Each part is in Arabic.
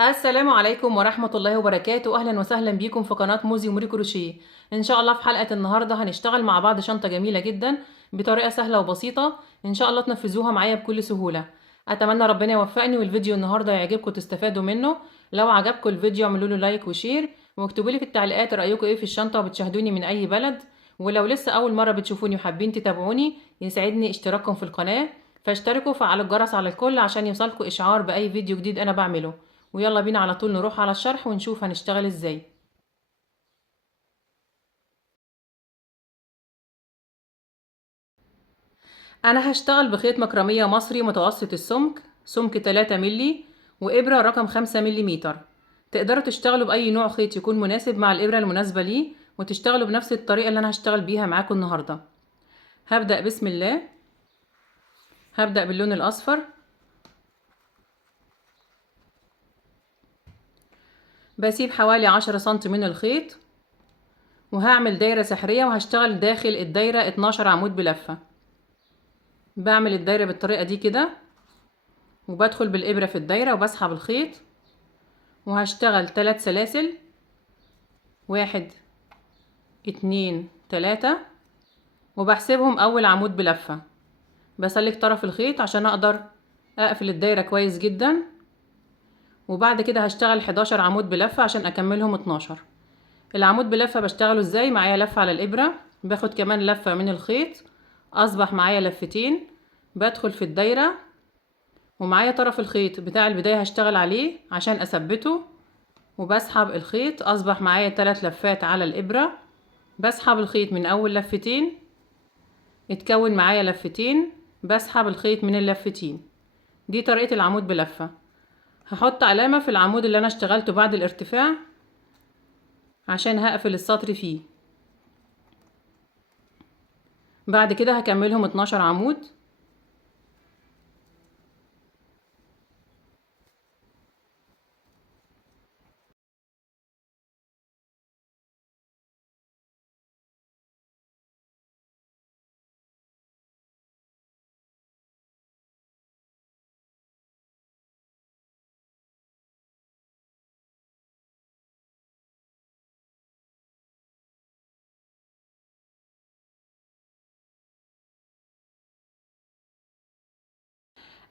السلام عليكم ورحمة الله وبركاته. أهلا وسهلا بيكم في قناة موزي وموري كروشيه. إن شاء الله في حلقة النهاردة هنشتغل مع بعض شنطة جميلة جدا بطريقة سهلة وبسيطة. إن شاء الله تنفذوها معايا بكل سهولة. أتمنى ربنا يوفقني والفيديو النهاردة يعجبكم تستفادوا منه. لو عجبكم الفيديو اعملوا له لايك وشير، واكتبوا لي في التعليقات رأيكم إيه في الشنطة وبتشاهدوني من أي بلد. ولو لسه أول مرة بتشوفوني وحابين تتابعوني يسعدني اشتراككم في القناة، فاشتركوا وفعلوا الجرس على الكل عشان يوصلكوا إشعار بأي فيديو جديد أنا بعمله. ويلا بينا على طول نروح على الشرح ونشوف هنشتغل ازاي. انا هشتغل بخيط مكرمية مصري متوسط السمك، سمك 3 ملي، وابرة رقم 5 مليمتر. تقدروا تشتغلوا باي نوع خيط يكون مناسب مع الابرة المناسبة ليه، وتشتغلوا بنفس الطريقة اللي انا هشتغل بيها معاكم النهاردة. هبدأ بسم الله. هبدأ باللون الاصفر. بسيب حوالي 10 سنتي من الخيط، وهعمل دايرة سحرية وهشتغل داخل الدايرة 12 عمود بلفة. بعمل الدايرة بالطريقة دي كده، وبدخل بالإبرة في الدايرة وبسحب الخيط، وهشتغل 3 سلاسل، 1 2 3، وبحسبهم أول عمود بلفة. بسلك طرف الخيط عشان أقدر أقفل الدايرة كويس جدا. وبعد كده هشتغل 11 عمود بلفة عشان أكملهم 12. العمود بلفة بشتغله ازاي؟ معايا لفة على الإبرة، باخد كمان لفة من الخيط، أصبح معايا لفتين. بدخل في الدايرة، ومعايا طرف الخيط بتاع البداية هشتغل عليه عشان أثبته، وبسحب الخيط. أصبح معايا 3 لفات على الإبرة. بسحب الخيط من أول لفتين، اتكون معايا لفتين، بسحب الخيط من اللفتين. دي طريقة العمود بلفة. هحط علامة في العمود اللي أنا اشتغلته بعد الارتفاع عشان هقفل السطر فيه. بعد كده هكملهم 12 عمود.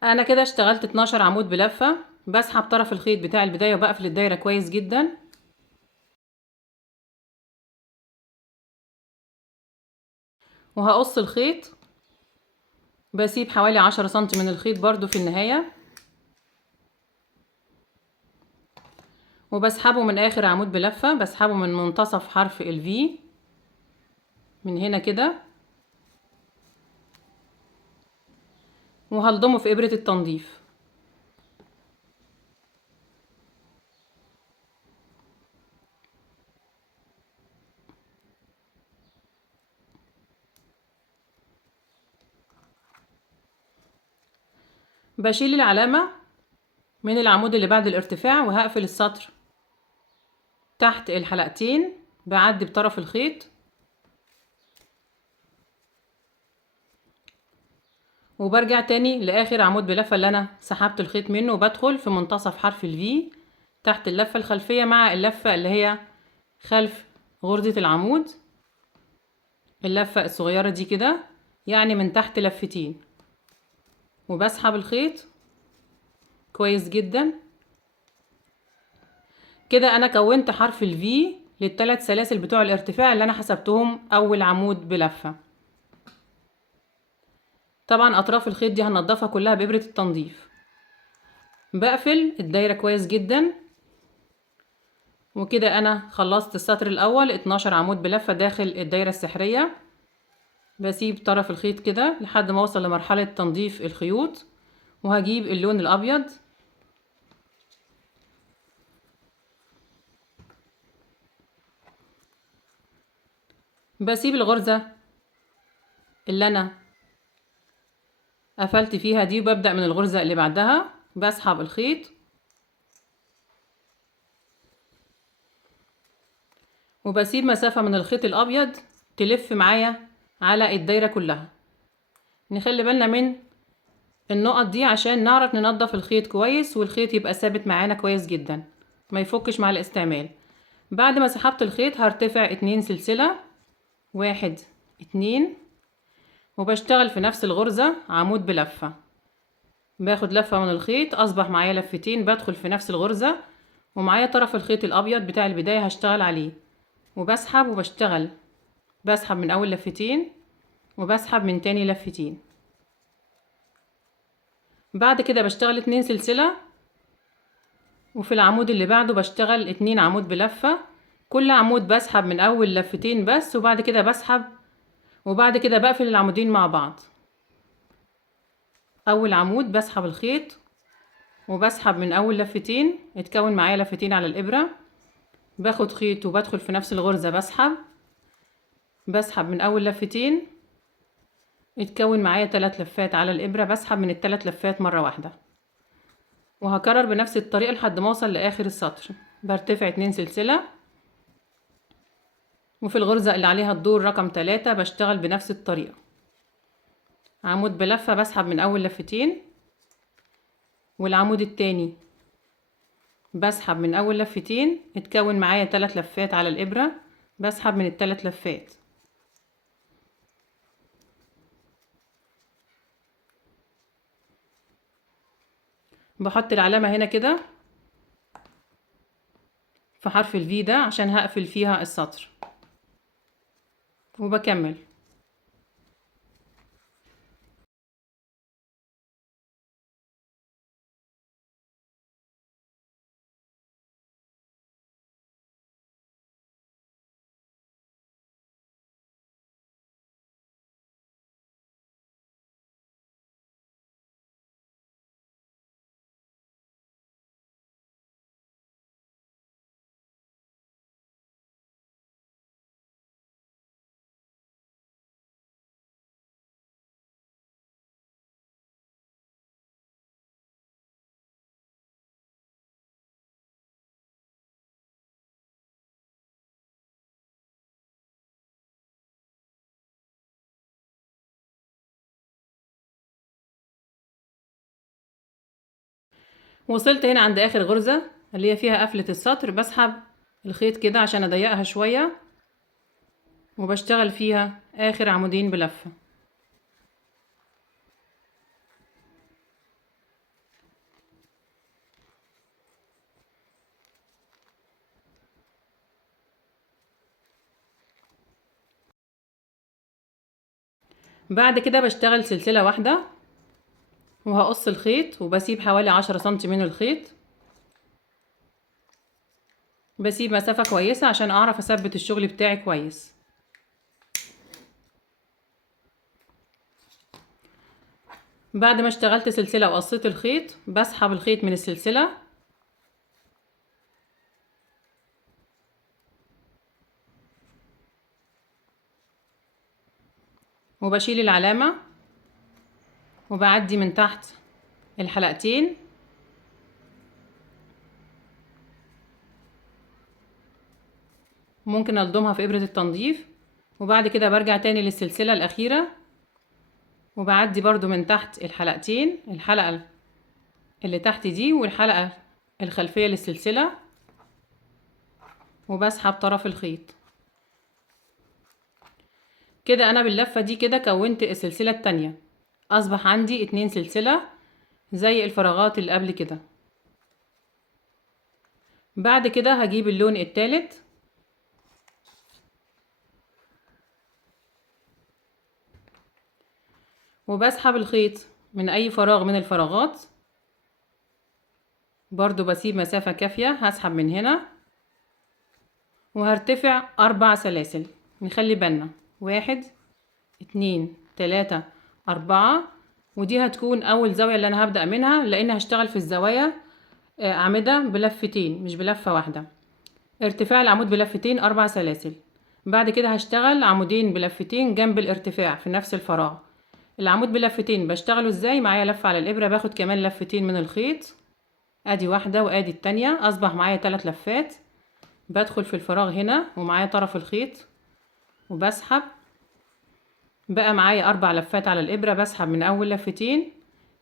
انا كده اشتغلت 12 عمود بلفة. بسحب طرف الخيط بتاع البداية وبقفل الدايرة كويس جدا. وهقص الخيط، بسيب حوالي 10 سنتي من الخيط برضو في النهاية، وبسحبه من اخر عمود بلفة. بسحبه من منتصف حرف الفي من هنا كده، وهلضمه في ابرة التنظيف. بشيل العلامة من العمود اللي بعد الارتفاع، وهقفل السطر تحت الحلقتين. بعدي بطرف الخيط، وبرجع تاني لاخر عمود بلفة اللي انا سحبت الخيط منه، وبدخل في منتصف حرف الفي تحت اللفة الخلفية مع اللفة اللي هي خلف غرزة العمود، اللفة الصغيرة دي كده، يعني من تحت لفتين. وبسحب الخيط كويس جدا كده. انا كونت حرف الفي للثلاث سلاسل بتوع الارتفاع اللي انا حسبتهم اول عمود بلفة. طبعا اطراف الخيط دي هنضفها كلها بإبرة التنظيف. بقفل الدايرة كويس جدا. وكده انا خلصت السطر الاول 12 عمود بلفة داخل الدايرة السحرية. بسيب طرف الخيط كده لحد ما اوصل لمرحلة تنظيف الخيوط، وهجيب اللون الابيض. بسيب الغرزة اللي انا قفلت فيها دي، وببدأ من الغرزة اللي بعدها. بسحب الخيط، وبسيب مسافة من الخيط الابيض تلف معايا على الدايرة كلها. نخلي بالنا من النقط دي عشان نعرف ننضف الخيط كويس والخيط يبقى ثابت معانا كويس جدا ما يفكش مع الاستعمال. بعد ما سحبت الخيط هرتفع 2 سلسلة، 1 2، وبشتغل في نفس الغرزة عمود بلفة. باخد لفة من الخيط، اصبح معايا لفتين، بدخل في نفس الغرزة ومعايا طرف الخيط الابيض بتاع البداية هشتغل عليه، وبسحب وبشتغل، بسحب من اول لفتين وبسحب من تاني لفتين. بعد كده بشتغل 2 سلسلة، وفي العمود اللي بعده بشتغل 2 عمود بلفة. كل عمود بسحب من اول لفتين بس، وبعد كده بسحب، وبعد كده بقفل العمودين مع بعض. اول عمود بسحب الخيط وبسحب من اول لفتين، اتكون معايا لفتين على الابرة، باخد خيط وبدخل في نفس الغرزة، بسحب من اول لفتين، اتكون معايا 3 لفات على الابرة، بسحب من ال3 لفات مرة واحدة، وهكرر بنفس الطريقة لحد ما اوصل لاخر السطر. برتفع 2 سلسلة، وفي الغرزة اللي عليها الدور رقم 3 بشتغل بنفس الطريقة، عمود بلفة، بسحب من اول لفتين، والعمود التاني بسحب من اول لفتين، اتكون معايا 3 لفات على الابرة، بسحب من ال3 لفات. بحط العلامة هنا كده في حرف الفي ده عشان هقفل فيها السطر، وبكمل. وصلت هنا عند اخر غرزة اللي هي فيها قفلة السطر، بسحب الخيط كده عشان اضيقها شوية، وبشتغل فيها اخر عمودين بلفة. بعد كده بشتغل سلسلة واحدة وهقص الخيط، وبسيب حوالي 10 سنتي من الخيط، بسيب مسافة كويسة عشان اعرف اثبت الشغل بتاعي كويس. بعد ما اشتغلت سلسلة وقصيت الخيط، بسحب الخيط من السلسلة، وبشيل العلامة، وبعدي من تحت الحلقتين، ممكن الضمها في ابرة التنظيف، وبعد كده برجع تاني للسلسلة الاخيرة، وبعدي برضو من تحت الحلقتين، الحلقة اللي تحت دي والحلقة الخلفية للسلسلة، وبسحب طرف الخيط كده. انا باللفة دي كده كونت السلسلة التانية، اصبح عندي 2 سلسلة زي الفراغات اللي قبل كده. بعد كده هجيب اللون التالت، وبسحب الخيط من اي فراغ من الفراغات، برضو بسيب مسافة كافية، هسحب من هنا وهرتفع 4 سلاسل. نخلي بالنا 1 2 3 4، ودي هتكون اول زاوية اللي انا هبدأ منها، لان هشتغل في الزوايا اعمدة بلفتين مش بلفة واحدة. ارتفاع العمود بلفتين 4 سلاسل. بعد كده هشتغل عمودين بلفتين جنب الارتفاع في نفس الفراغ. العمود بلفتين بشتغله ازاي؟ معايا لفة على الابرة، باخد كمان لفتين من الخيط، ادي واحدة وادي التانية، اصبح معايا 3 لفات. بدخل في الفراغ هنا ومعايا طرف الخيط وبسحب، بقى معايا 4 لفات على الابرة، بسحب من اول لفتين،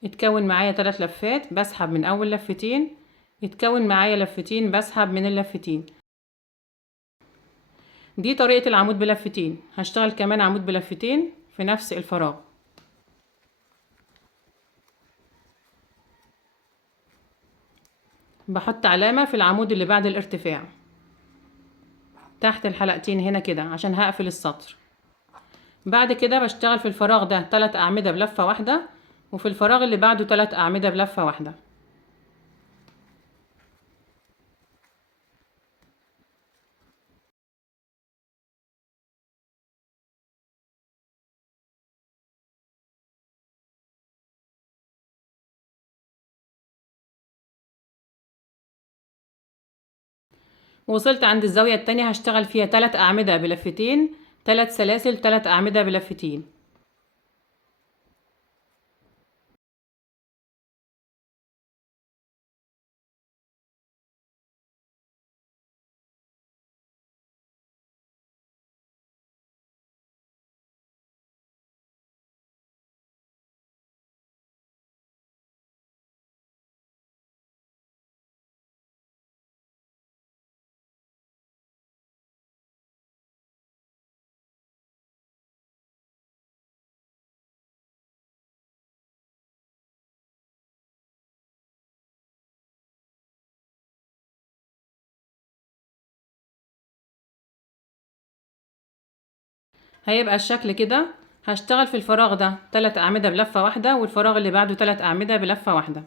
اتكون معايا 3 لفات، بسحب من اول لفتين، اتكون معايا لفتين، بسحب من اللفتين. دي طريقة العمود بلفتين. هشتغل كمان عمود بلفتين في نفس الفراغ. بحط علامة في العمود اللي بعد الارتفاع تحت الحلقتين هنا كده عشان هقفل السطر. بعد كده بشتغل في الفراغ ده 3 أعمدة بلفة واحدة، وفي الفراغ اللي بعده 3 أعمدة بلفة واحدة. وصلت عند الزاوية التانية هشتغل فيها 3 أعمدة بلفتين، 3 سلاسل، 3 أعمدة بلفتين. هيبقى الشكل كده. هشتغل في الفراغ ده 3 أعمدة بلفة واحدة، والفراغ اللي بعده 3 أعمدة بلفة واحدة.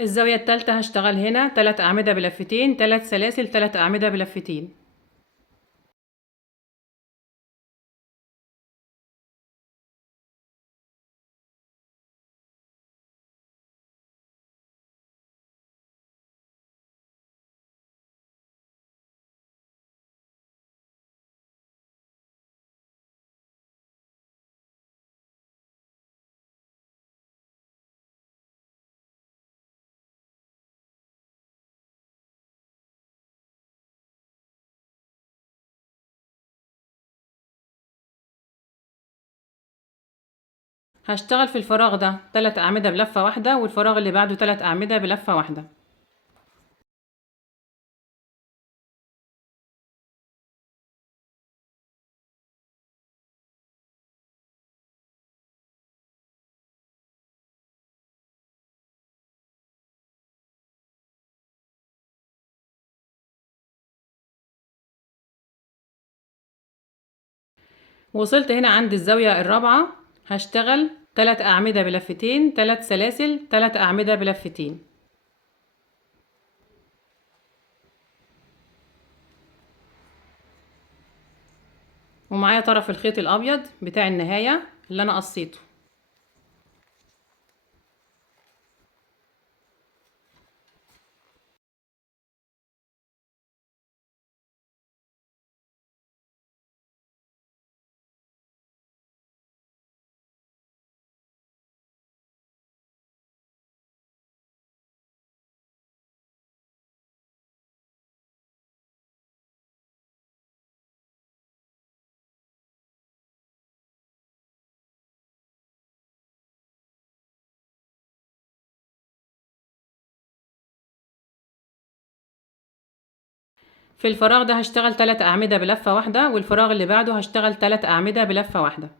الزاوية التالتة هشتغل هنا 3 أعمدة بلفتين، 3 سلاسل، 3 أعمدة بلفتين. هشتغل في الفراغ ده 3 أعمدة بلفة واحدة، والفراغ اللي بعده 3 أعمدة بلفة واحدة. وصلت هنا عند الزاوية الرابعة هشتغل 3 أعمدة بلفتين، 3 سلاسل، 3 أعمدة بلفتين. ومعايا طرف الخيط الأبيض بتاع النهاية اللي أنا قصيته. في الفراغ ده هشتغل 3 أعمدة بلفة واحدة، والفراغ اللي بعده هشتغل 3 أعمدة بلفة واحدة.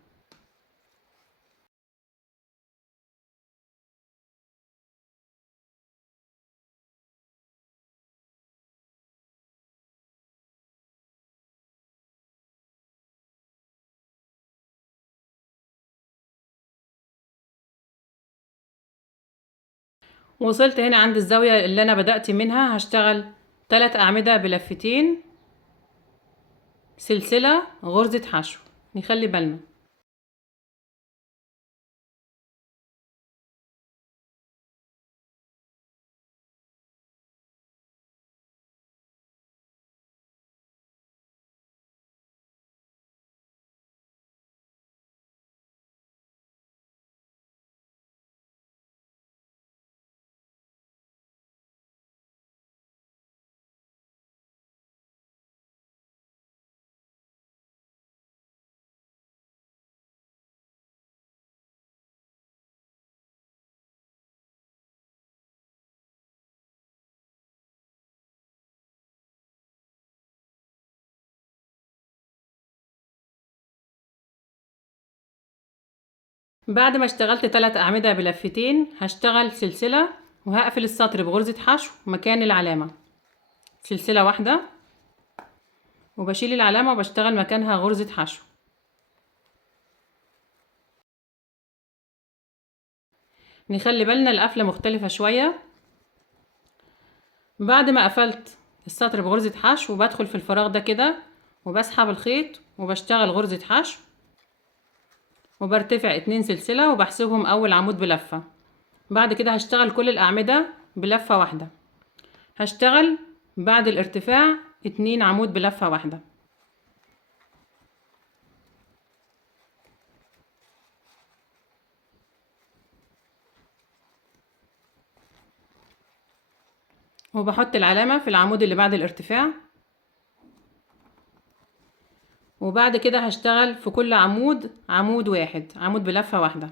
وصلت هنا عند الزاوية اللي أنا بدأت منها هشتغل 3 أعمدة بلفتين، سلسلة، غرزة حشو. نخلي بالنا. بعد ما اشتغلت 3 أعمدة بلفتين هشتغل سلسلة وهقفل السطر بغرزة حشو مكان العلامة. سلسلة واحدة وبشيل العلامة وبشتغل مكانها غرزة حشو. نخلي بالنا القفلة مختلفة شوية. بعد ما قفلت السطر بغرزة حشو بدخل في الفراغ ده كده وبسحب الخيط وبشتغل غرزة حشو وبرتفع 2 سلسلة وبحسبهم اول عمود بلفة. بعد كده هشتغل كل الأعمدة بلفة واحدة. هشتغل بعد الارتفاع 2 عمود بلفة واحدة. وبحط العلامة في العمود اللي بعد الارتفاع. وبعد كده هشتغل في كل عمود عمود واحد، عمود بلفة واحدة.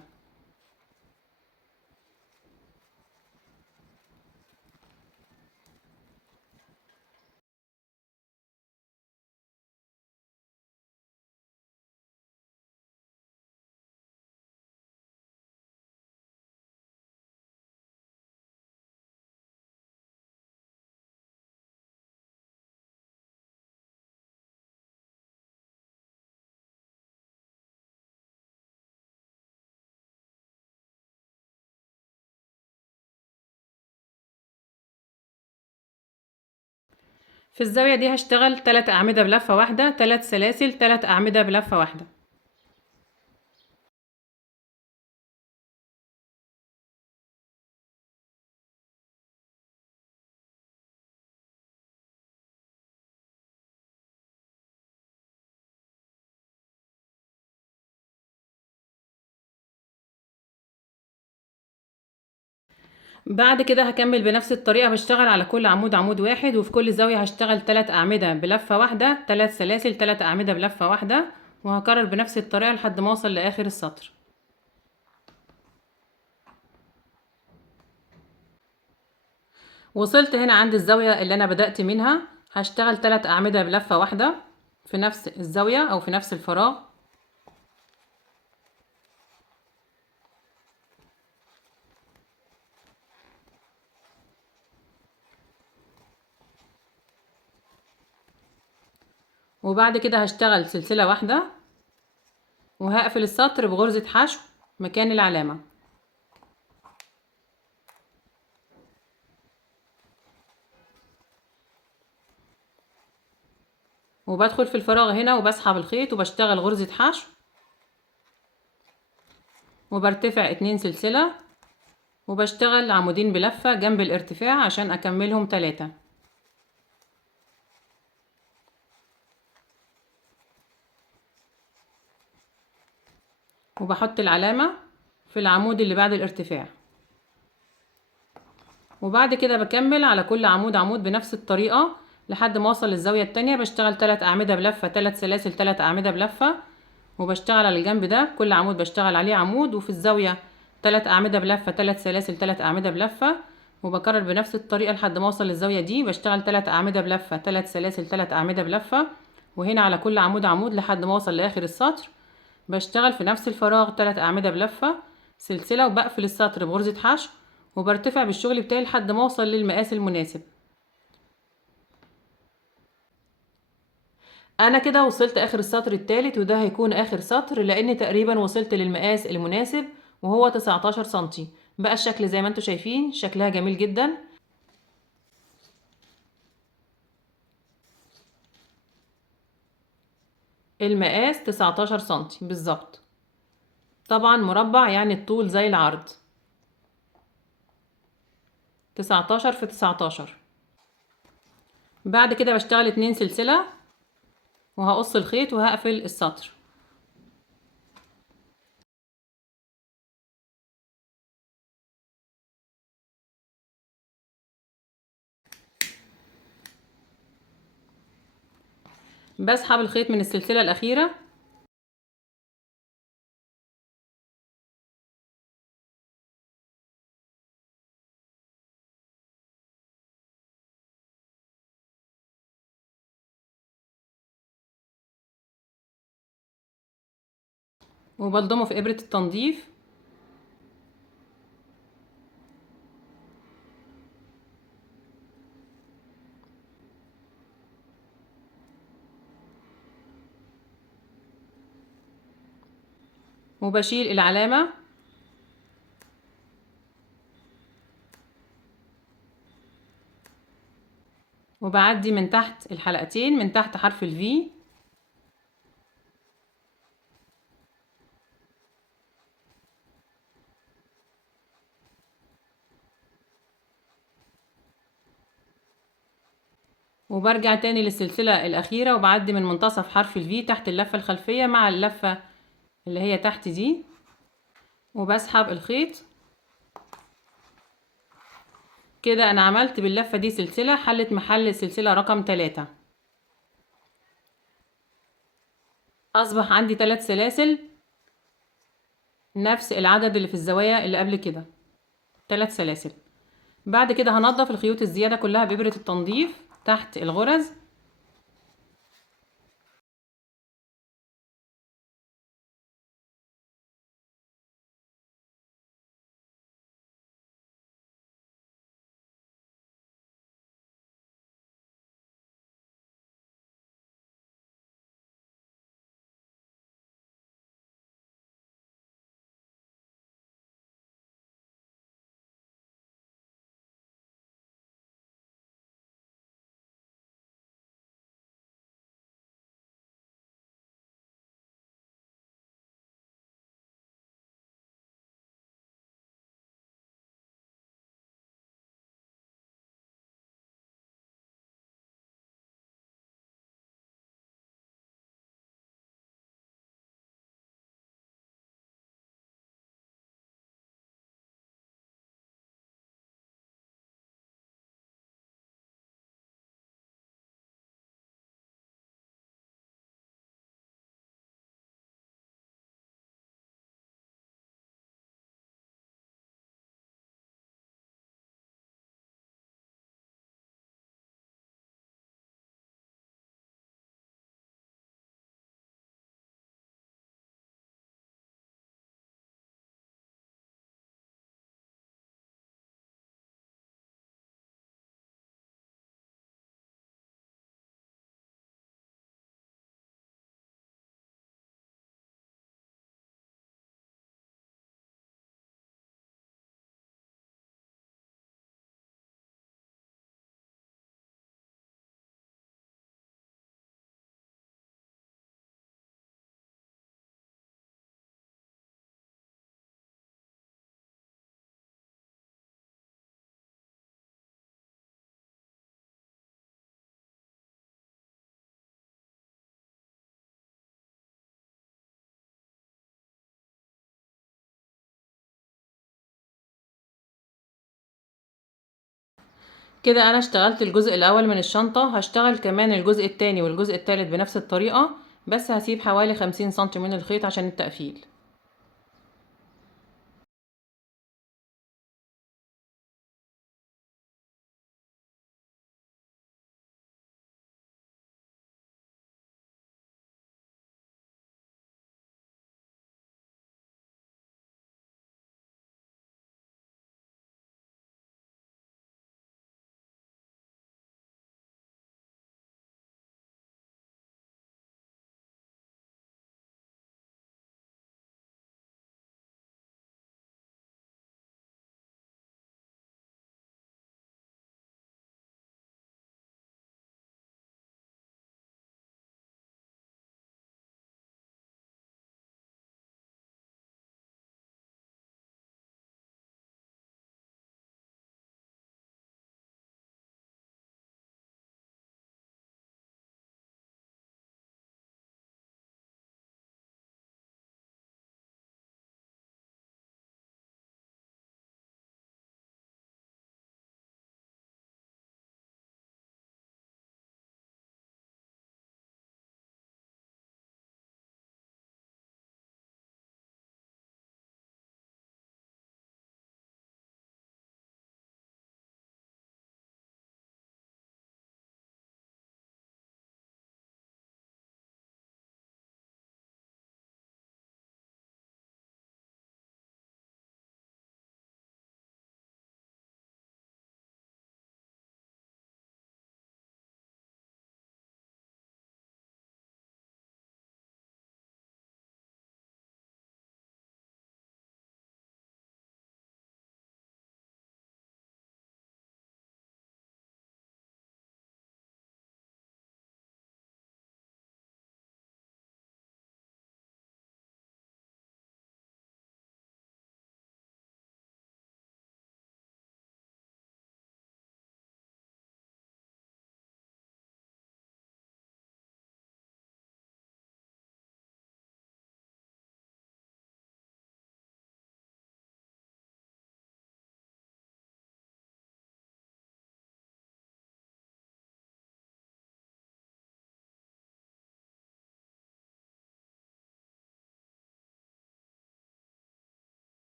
في الزاوية دي هشتغل 3 أعمدة بلفة واحدة، 3 سلاسل، 3 أعمدة بلفة واحدة. بعد كده هكمل بنفس الطريقة، بشتغل على كل عمود عمود واحد، وفي كل زاوية هشتغل 3 أعمدة بلفة واحدة، 3 سلاسل، 3 أعمدة بلفة واحدة، وهكرر بنفس الطريقة لحد ما اوصل لآخر السطر. وصلت هنا عند الزاوية اللي أنا بدأت منها، هشتغل 3 أعمدة بلفة واحدة في نفس الزاوية أو في نفس الفراغ. وبعد كده هشتغل سلسلة واحدة وهقفل السطر بغرزة حشو مكان العلامة. وبدخل في الفراغ هنا وبسحب الخيط وبشتغل غرزة حشو وبرتفع 2 سلسلة وبشتغل عمودين بلفة جنب الارتفاع عشان اكملهم 3. وبحط العلامة في العمود اللي بعد الارتفاع. وبعد كده بكمل على كل عمود عمود بنفس الطريقة لحد ما اوصل للزاوية التانية. بشتغل 3 أعمدة بلفة، 3 سلاسل، 3 أعمدة بلفة، وبشتغل على الجنب ده كل عمود بشتغل عليه عمود، وفي الزاوية 3 أعمدة بلفة، 3 سلاسل، 3 أعمدة بلفة، وبكرر بنفس الطريقة لحد ما اوصل للزاوية دي. بشتغل 3 أعمدة بلفة، 3 سلاسل، 3 أعمدة بلفة، وهنا على كل عمود عمود لحد ما اوصل لآخر السطر. بشتغل في نفس الفراغ 3 أعمدة بلفة سلسلة وبقفل السطر بغرزة حشو وبرتفع بالشغل بتاعي لحد ما اوصل للمقاس المناسب. انا كده وصلت اخر السطر الثالث، وده هيكون اخر سطر لان تقريبا وصلت للمقاس المناسب وهو 19 سنتي. بقى الشكل زي ما انتم شايفين شكلها جميل جدا. المقاس 19 سنتي بالظبط، طبعا مربع يعني الطول زي العرض، 19 في 19. بعد كده بشتغل 2 سلسلة وهقص الخيط وهقفل السطر. بسحب الخيط من السلسلة الأخيرة وبلضمه في إبرة التنظيف وبشيل العلامة وبعدي من تحت الحلقتين من تحت حرف الفي، وبرجع تاني للسلسلة الأخيرة وبعدي من منتصف حرف الفي تحت اللفة الخلفية مع اللفة اللي هي تحت دي، وبسحب الخيط كده. أنا عملت باللفة دي سلسلة حلت محل السلسلة رقم 3. أصبح عندي 3 سلاسل نفس العدد اللي في الزوايا اللي قبل كده، 3 سلاسل. بعد كده هنضف الخيوط الزيادة كلها بإبرة التنظيف تحت الغرز. كده انا اشتغلت الجزء الاول من الشنطة. هشتغل كمان الجزء التاني والجزء التالت بنفس الطريقة، بس هسيب حوالي 50 سنتي من الخيط عشان التقفيل.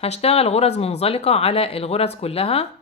هشتغل غرز منزلقة على الغرز كلها.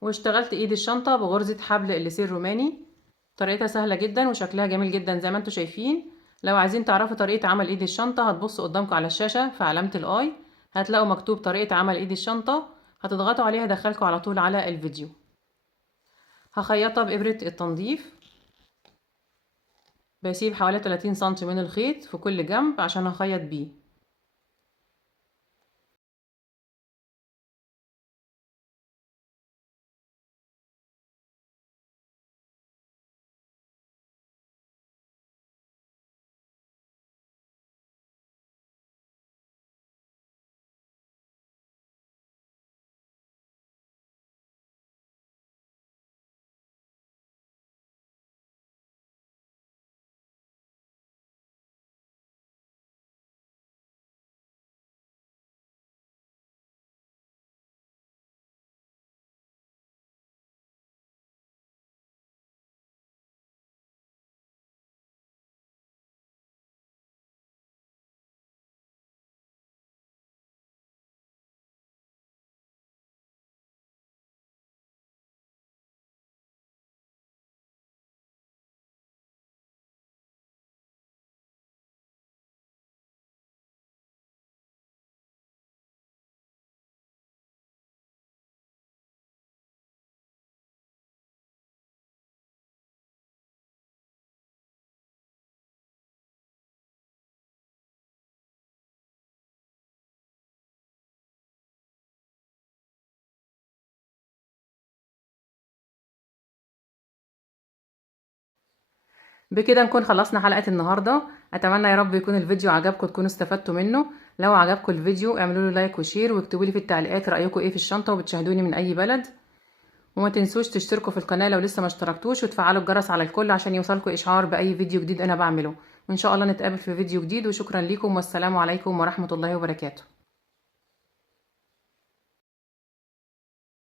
واشتغلت ايد الشنطة بغرزة حبل الليسير روماني. طريقتها سهلة جدا وشكلها جميل جدا زي ما انتوا شايفين. لو عايزين تعرفوا طريقة عمل ايد الشنطة هتبصوا قدامكم على الشاشة في علامة الاي، هتلاقوا مكتوب طريقة عمل ايد الشنطة، هتضغطوا عليها دخلكم على طول على الفيديو. هخيطها بإبرة التنظيف. بسيب حوالي 30 سنتي من الخيط في كل جنب عشان هخيط بيه. بكده نكون خلصنا حلقة النهاردة. اتمنى يا رب يكون الفيديو عجبكم، تكونوا استفدتوا منه. لو عجبكم الفيديو اعملوا له لايك وشير، واكتبوا لي في التعليقات رأيكم ايه في الشنطة وبتشاهدوني من اي بلد. وما تنسوش تشتركوا في القناة لو لسه ما اشتركتوش، وتفعلوا الجرس على الكل عشان يوصلكوا اشعار باي فيديو جديد انا بعمله. وان شاء الله نتقابل في فيديو جديد، وشكرا لكم والسلام عليكم ورحمة الله وبركاته.